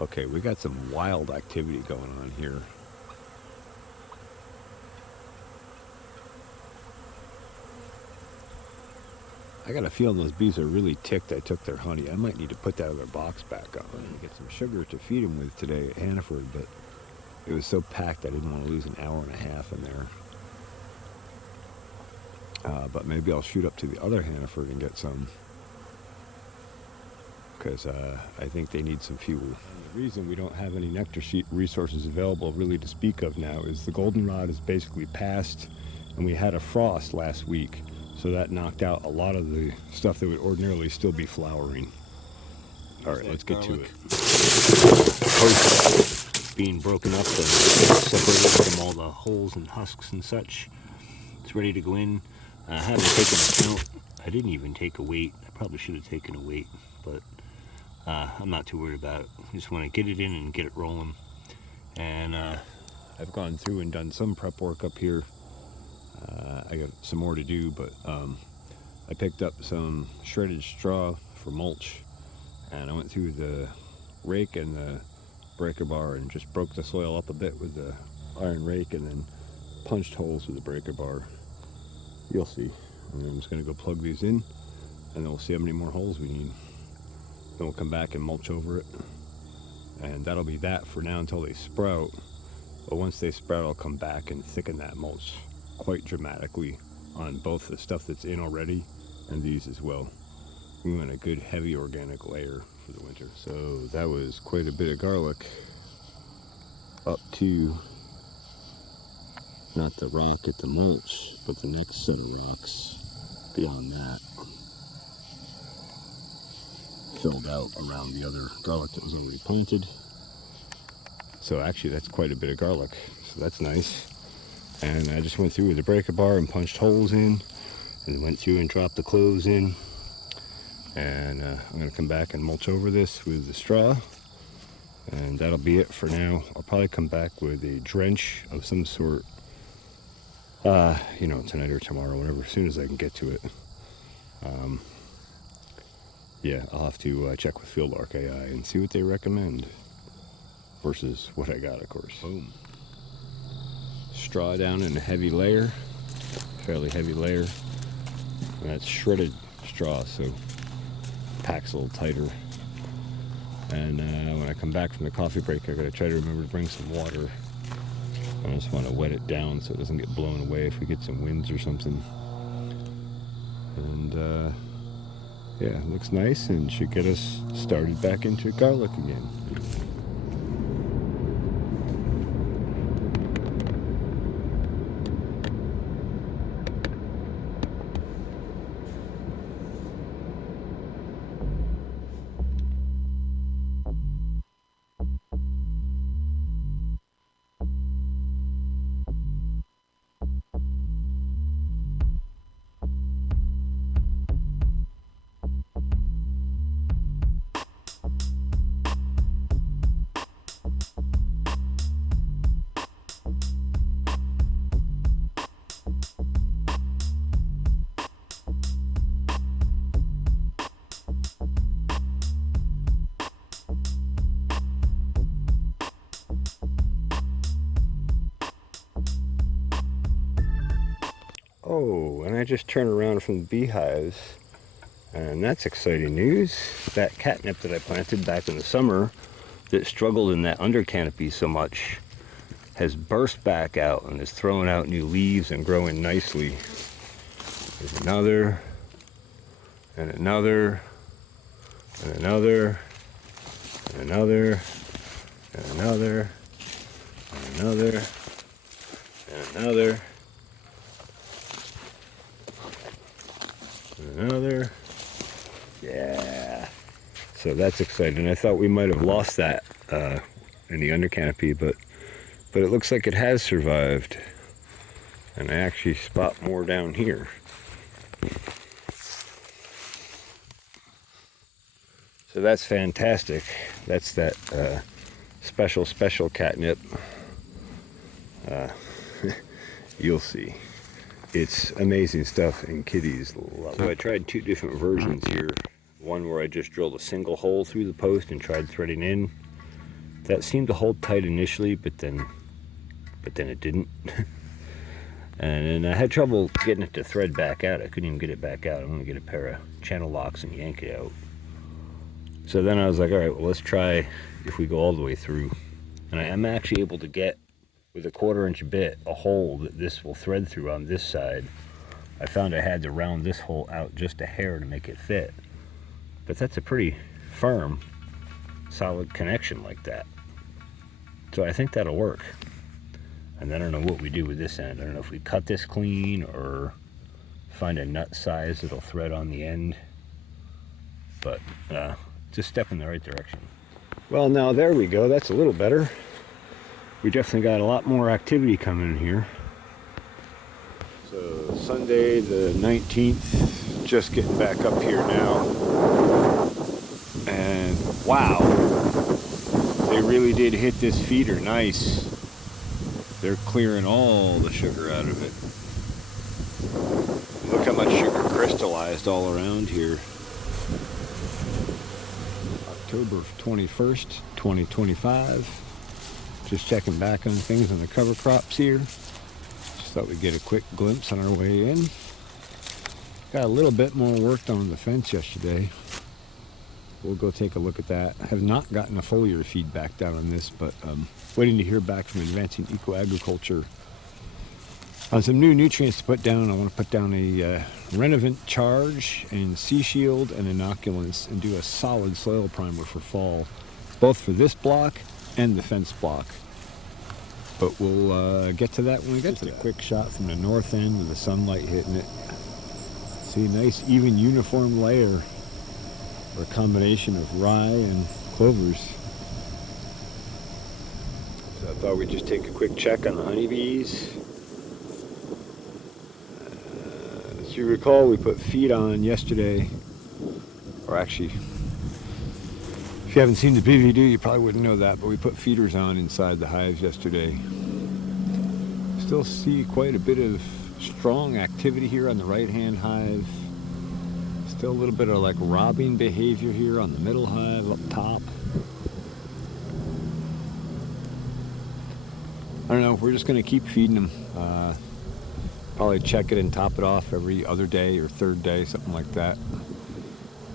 Okay, we got some wild activity going on here. I got a feeling those bees are really ticked I took their honey. I might need to put that other box back on and get some sugar to feed them with today at Hannaford, but it was so packed I didn't want to lose an hour and a half in there. But maybe I'll shoot up to the other Hannaford and get some, because I think they need some fuel. And the reason we don't have any nectar sheet resources available really to speak of now is the goldenrod is basically past, and we had a frost last week, so that knocked out a lot of the stuff that would ordinarily still be flowering. All right, let's get to it. The post being broken up and separated from all the holes and husks and such. It's ready to go in. I haven't taken a count. I didn't even take a weight. I probably should have taken a weight, but I'm not too worried about it. I just want to get it in and get it rolling. And I've gone through and done some prep work up here. I got some more to do, but I picked up some shredded straw for mulch, and I went through the rake and the breaker bar and just broke the soil up a bit with the iron rake and then punched holes with the breaker bar. You'll see. And I'm just going to go plug these in, and then we'll see how many more holes we need. Then we'll come back and mulch over it, and that'll be that for now until they sprout. But once they sprout, I'll come back and thicken that mulch quite dramatically on both the stuff that's in already and these as well. We want a good heavy organic layer for the winter. So that was quite a bit of garlic up to not the rock at the mulch, but the next set of rocks beyond that, filled out around the other garlic that was already planted. So actually that's quite a bit of garlic, so that's nice. And I just went through with the breaker bar and punched holes in, and went through and dropped the cloves in. And I'm going to come back and mulch over this with the straw, and that'll be it for now. I'll probably come back with a drench of some sort, tonight or tomorrow, whenever, as soon as I can get to it. Yeah, I'll have to check with Fieldlark AI and see what they recommend versus what I got, of course. Boom. Straw down in a heavy layer, fairly heavy layer. And that's shredded straw, so it packs a little tighter. And when I come back from the coffee break, I gotta try to remember to bring some water. I just want to wet it down so it doesn't get blown away if we get some winds or something. And yeah, it looks nice and should get us started back into garlic again. Oh, and I just turned around from the beehives, and that's exciting news. That catnip that I planted back in the summer that struggled in that under canopy so much has burst back out and is throwing out new leaves and growing nicely. There's another, and another, and another, and another, and another, and another, and another. Another. Yeah. So that's exciting. I thought we might have lost that in the under canopy, but it looks like it has survived. And I actually spot more down here. So that's fantastic. That's that special catnip. You'll see. It's amazing stuff, and kitties love it. So I tried two different versions here. One where I just drilled a single hole through the post and tried threading in, That seemed to hold tight initially, but then it didn't. And I had trouble getting it to thread back out. I couldn't even get it back out. I'm going to get a pair of channel locks and yank it out. So then I was like, all right, well, let's try if we go all the way through. And I am actually able to get, with a 1/4 inch bit, a hole that this will thread through on this side. I found I had to round this hole out just a hair to make it fit. But that's a pretty firm, solid connection like that. So I think that'll work. And I don't know what we do with this end. I don't know if we cut this clean or find a nut size that'll thread on the end. But just step in the right direction. Well, now there we go. That's a little better. We definitely got a lot more activity coming in here. So Sunday the 19th, just getting back up here now. And wow, they really did hit this feeder nice. They're clearing all the sugar out of it. Look how much sugar crystallized all around here. October 21st, 2025. Just checking back on things on the cover crops here. Just thought we'd get a quick glimpse on our way in. Got a little bit more work done on the fence yesterday. We'll go take a look at that. I have not gotten a foliar feedback down on this, but waiting to hear back from Advancing Eco-Agriculture on some new nutrients to put down. I want to put down a renovant charge and sea shield and inoculants and do a solid soil primer for fall, both for this block and the fence block. But we'll get to that when we get to that. A quick shot from the north end with the sunlight hitting it. See, nice even uniform layer, or a combination of rye and clovers. So I thought we'd just take a quick check on the honeybees. As you recall, we put feed on yesterday, or actually, if you haven't seen the BVD, you probably wouldn't know that, but we put feeders on inside the hives yesterday. Still see quite a bit of strong activity here on the right-hand hive. Still a little bit of like robbing behavior here on the middle hive up top. I don't know, we're just going to keep feeding them. Probably check it and top it off every other day or third day, something like that.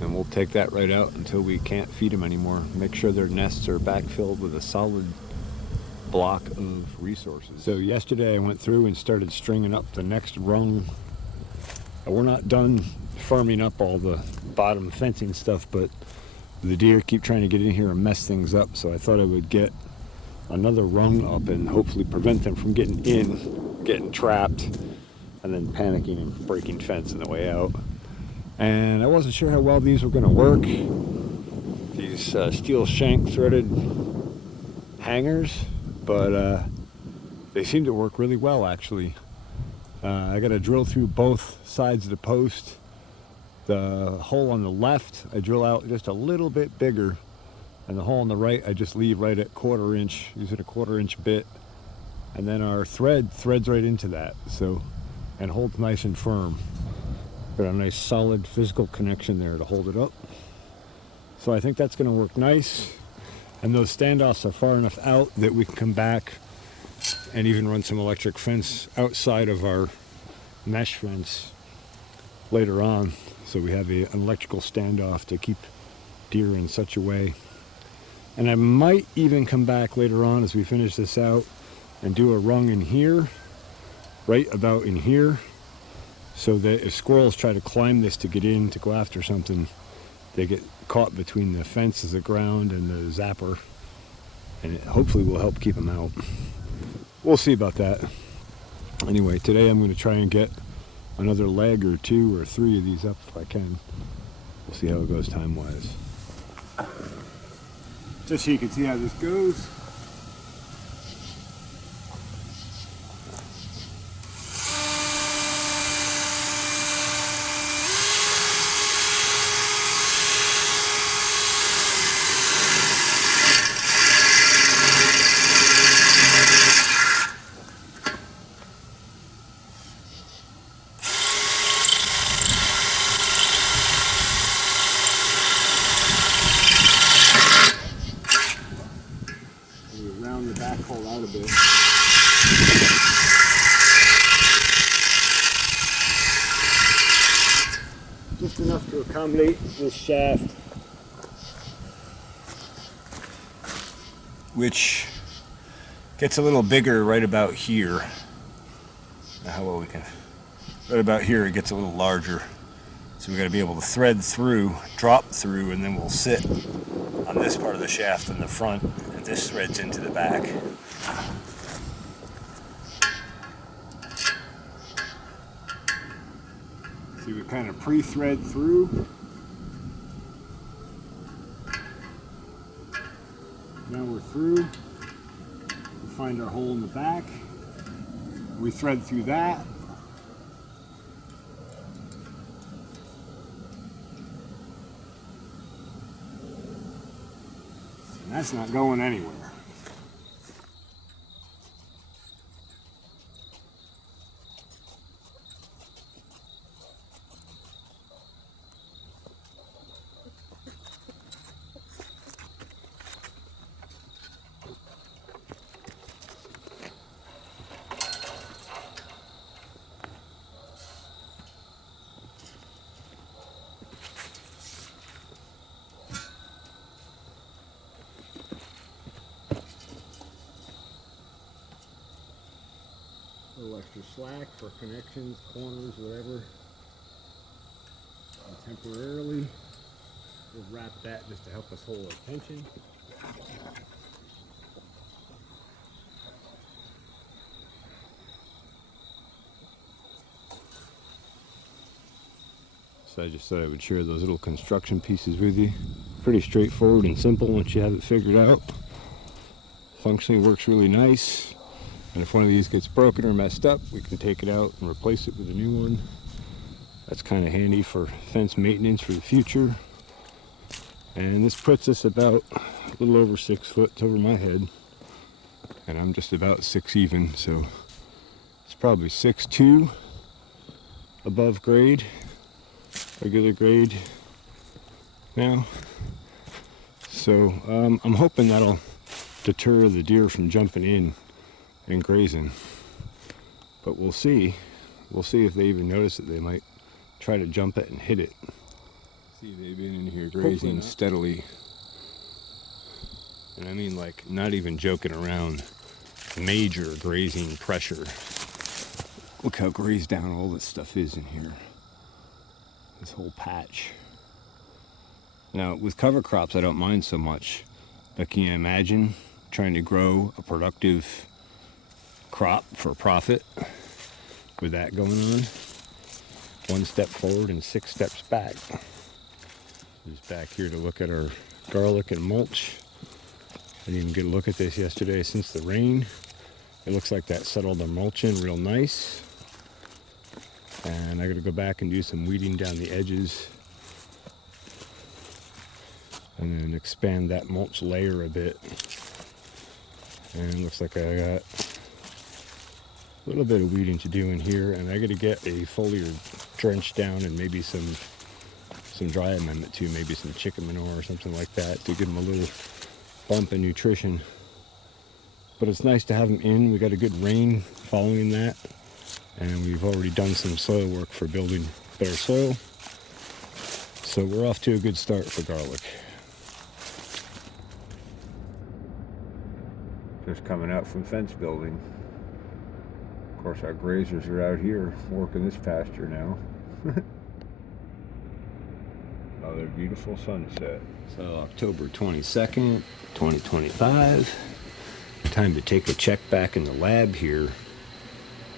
And we'll take that right out until we can't feed them anymore. Make sure their nests are backfilled with a solid block of resources. So yesterday I went through and started stringing up the next rung. We're not done firming up all the bottom fencing stuff, but the deer keep trying to get in here and mess things up, so I thought I would get another rung up and hopefully prevent them from getting in, getting trapped, and then panicking and breaking fence on the way out. And I wasn't sure how well these were going to work. These steel shank threaded hangers, but they seem to work really well actually. I got to drill through both sides of the post. The hole on the left I drill out just a little bit bigger, and the hole on the right I just leave right at 1/4 inch, using a 1/4 inch bit, and then our thread threads right into that, so, and holds nice and firm. Got a nice solid physical connection there to hold it up. So I think that's going to work nice, and those standoffs are far enough out that we can come back and even run some electric fence outside of our mesh fence later on, so we have an electrical standoff to keep deer in such a way. And I might even come back later on as we finish this out and do a rung in here, right about in here, so that if squirrels try to climb this to get in to go after something, they get caught between the fence as the ground and the zapper, and it hopefully will help keep them out. We'll see about that. Anyway, today I'm going to try and get another leg or 2 or 3 of these up if I can. We'll see how it goes time-wise. Just so you can see how this goes. out a bit. Just enough to accommodate this shaft, which gets a little bigger right about here. How well we can. Right about here it gets a little larger. So we got to be able to thread through, drop through, and then we'll sit on this part of the shaft in the front, and this threads into the back. See, we kind of pre-thread through. Now we're through. We find our hole in the back. We thread through that. And that's not going anywhere. A little extra slack for connections, corners, whatever. And temporarily, we'll wrap that just to help us hold our tension. So I just thought I would share those little construction pieces with you. Pretty straightforward and simple once you have it figured out. Functionally works really nice. And if one of these gets broken or messed up, we can take it out and replace it with a new one. That's kind of handy for fence maintenance for the future. And this puts us about a little over 6 foot. It's over my head. And I'm just about 6 even, so it's probably 6'2" above grade, regular grade now. So I'm hoping that'll deter the deer from jumping in and grazing, but we'll see. We'll see if they even notice it. They might try to jump it and hit it. See, they've been in here grazing steadily, and I mean, like, not even joking around. Major grazing pressure. Look how grazed down all this stuff is in here. This whole patch. Now, with cover crops, I don't mind so much, but can you imagine trying to grow a productive crop for profit with that going on? 1 step forward and 6 steps back. Just back here to look at our garlic and mulch. I didn't even get a look at this yesterday since the rain. It looks like that settled the mulch in real nice. And I got to go back and do some weeding down the edges and then expand that mulch layer a bit. And it looks like I got a little bit of weeding to do in here, and I got to get a foliar drench down and maybe some dry amendment too, maybe some chicken manure or something like that to give them a little bump in nutrition. But it's nice to have them in. We got a good rain following that, and we've already done some soil work for building better soil. So we're off to a good start for garlic. Just coming out from fence building. Of course, our grazers are out here working this pasture now. Another beautiful sunset. So October 22nd, 2025. Time to take a check back in the lab here.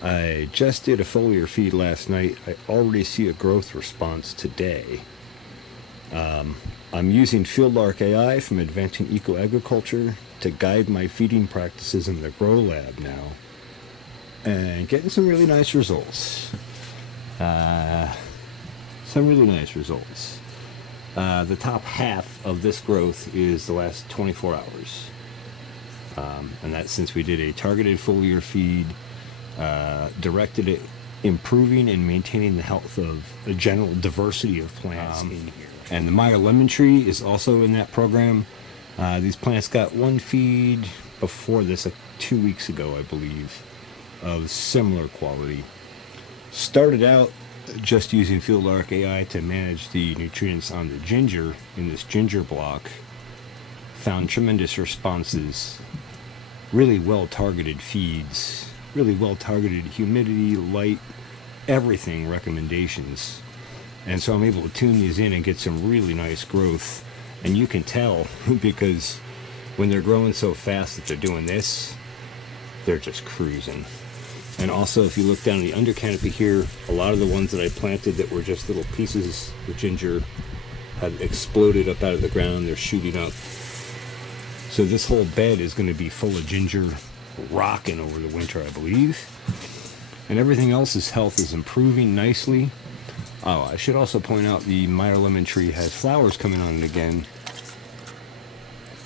I just did a foliar feed last night. I already see a growth response today. I'm using Fieldlark AI from Advancing Eco Agriculture to guide my feeding practices in the grow lab now, and getting some really nice results. The top half of this growth is the last 24 hours. And that's since we did a targeted foliar feed, directed at improving and maintaining the health of the general diversity of plants in here. And the Meyer lemon tree is also in that program. These plants got 1 feed before this, 2 weeks ago, I believe, of similar quality. Started out just using Fieldlark AI to manage the nutrients on the ginger in this ginger block. Found tremendous responses, really well targeted feeds, really well targeted humidity, light, everything recommendations. And so I'm able to tune these in and get some really nice growth. And you can tell because when they're growing so fast that they're doing this, they're just cruising. And also, if you look down the under canopy here, a lot of the ones that I planted that were just little pieces of ginger have exploded up out of the ground. They're shooting up. So this whole bed is going to be full of ginger, rocking over the winter, I believe. And everything else's health is improving nicely. Oh, I should also point out the Meyer lemon tree has flowers coming on it again.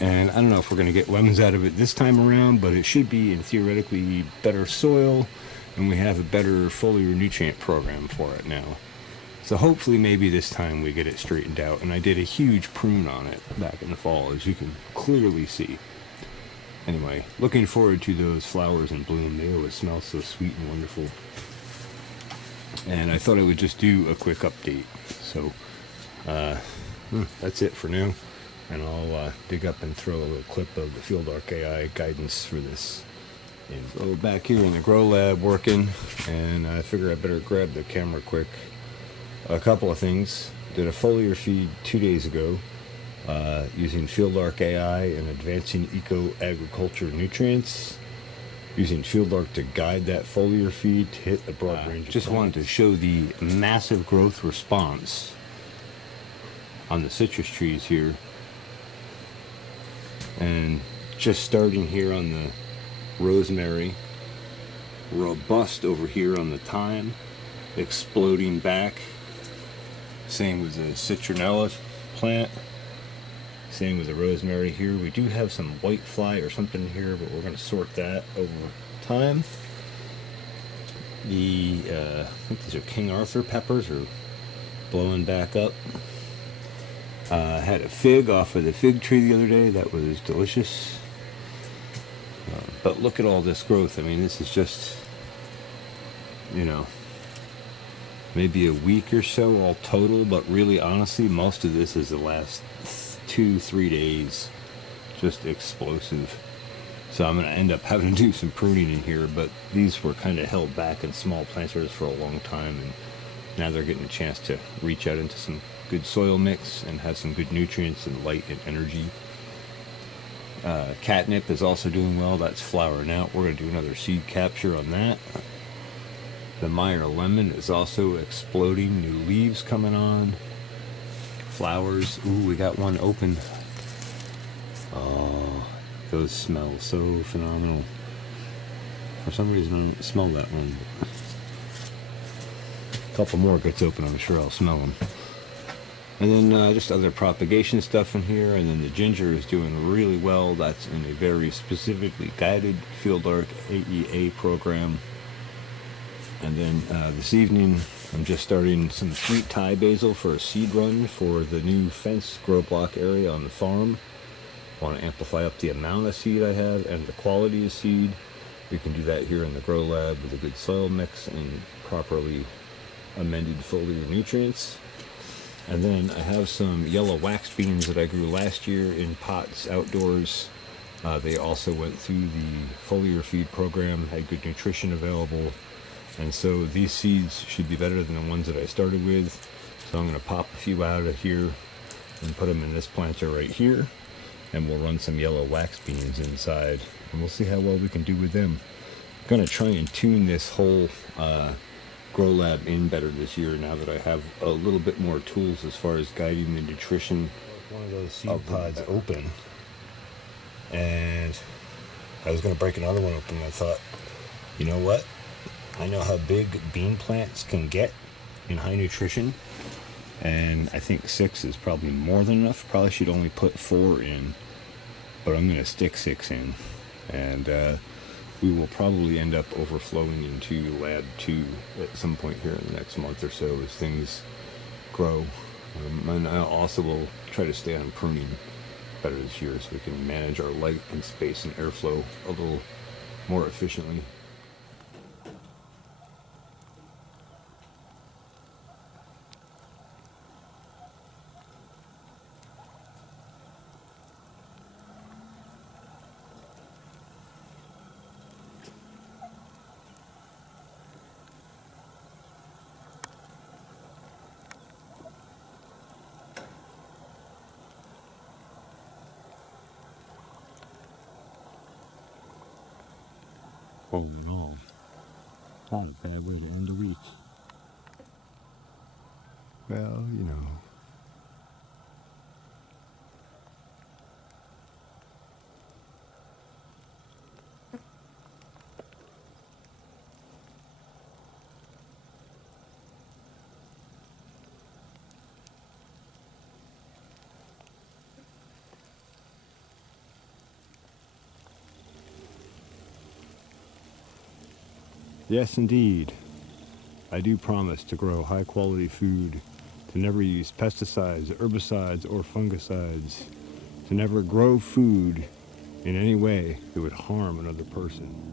And I don't know if we're going to get lemons out of it this time around, but it should be in theoretically better soil, and we have a better foliar nutrient program for it now. So hopefully maybe this time we get it straightened out. And I did a huge prune on it back in the fall, as you can clearly see. Anyway, looking forward to those flowers in bloom. They always smell so sweet and wonderful. And I thought I would just do a quick update. So that's it for now. And I'll dig up and throw a little clip of the Fieldlark AI guidance for this. And so back here in the grow lab working, and I figure I better grab the camera quick. A couple of things. Did a foliar feed 2 days ago using Fieldlark AI and advancing eco-agriculture nutrients. Using Fieldlark to guide that foliar feed to hit a broad range of Just wanted to show the massive growth response on the citrus trees here. And just starting here on the rosemary, robust over here on the thyme, exploding back. Same with the citronella plant. Same with the rosemary here. We do have some white fly or something here, but we're going to sort that over time. I think these are King Arthur peppers are blowing back up. Had a fig off of the fig tree the other day. That was delicious. But look at all this growth. I mean, this is just, maybe a week or so all total, but really, honestly, most of this is the last 2-3 days. Just explosive. So I'm going to end up having to do some pruning in here, but these were kind of held back in small planters for a long time, and now they're getting a chance to reach out into some good soil mix and have some good nutrients and light and energy. Catnip is also doing well. That's flowering out. We're going to do another seed capture on that. The Meyer lemon is also exploding. New leaves coming on. Flowers. Ooh, we got one open. Oh, those smell so phenomenal. For some reason, I don't smell that one. A couple more gets open, I'm sure I'll smell them. And then just other propagation stuff in here. And then the ginger is doing really well. That's in a very specifically guided Fieldlark AEA program. And then this evening, I'm just starting some sweet Thai basil for a seed run for the new fence grow block area on the farm. Want to amplify up the amount of seed I have and the quality of seed. We can do that here in the grow lab with a good soil mix and properly amended foliar nutrients. And then I have some yellow wax beans that I grew last year in pots outdoors. They also went through the foliar feed program, had good nutrition available. And so these seeds should be better than the ones that I started with. So I'm going to pop a few out of here and put them in this planter right here. And we'll run some yellow wax beans inside. And we'll see how well we can do with them. I'm going to try and tune this whole grow lab in better this year now that I have a little bit more tools as far as guiding the nutrition. One of those seed pods open. And I was going to break another one open. And I thought, you know what? I know how big bean plants can get in high nutrition, and I think 6 is probably more than enough. Probably should only put 4 in, but I'm going to stick 6 in, and we will probably end up overflowing into lab 2 at some point here in the next month or so as things grow. And I also will try to stay on pruning better this year so we can manage our light and space and airflow a little more efficiently. All in all, not a bad way to end the week. Well, you know. Yes, indeed. I do promise to grow high quality food, to never use pesticides, herbicides, or fungicides, to never grow food in any way that would harm another person.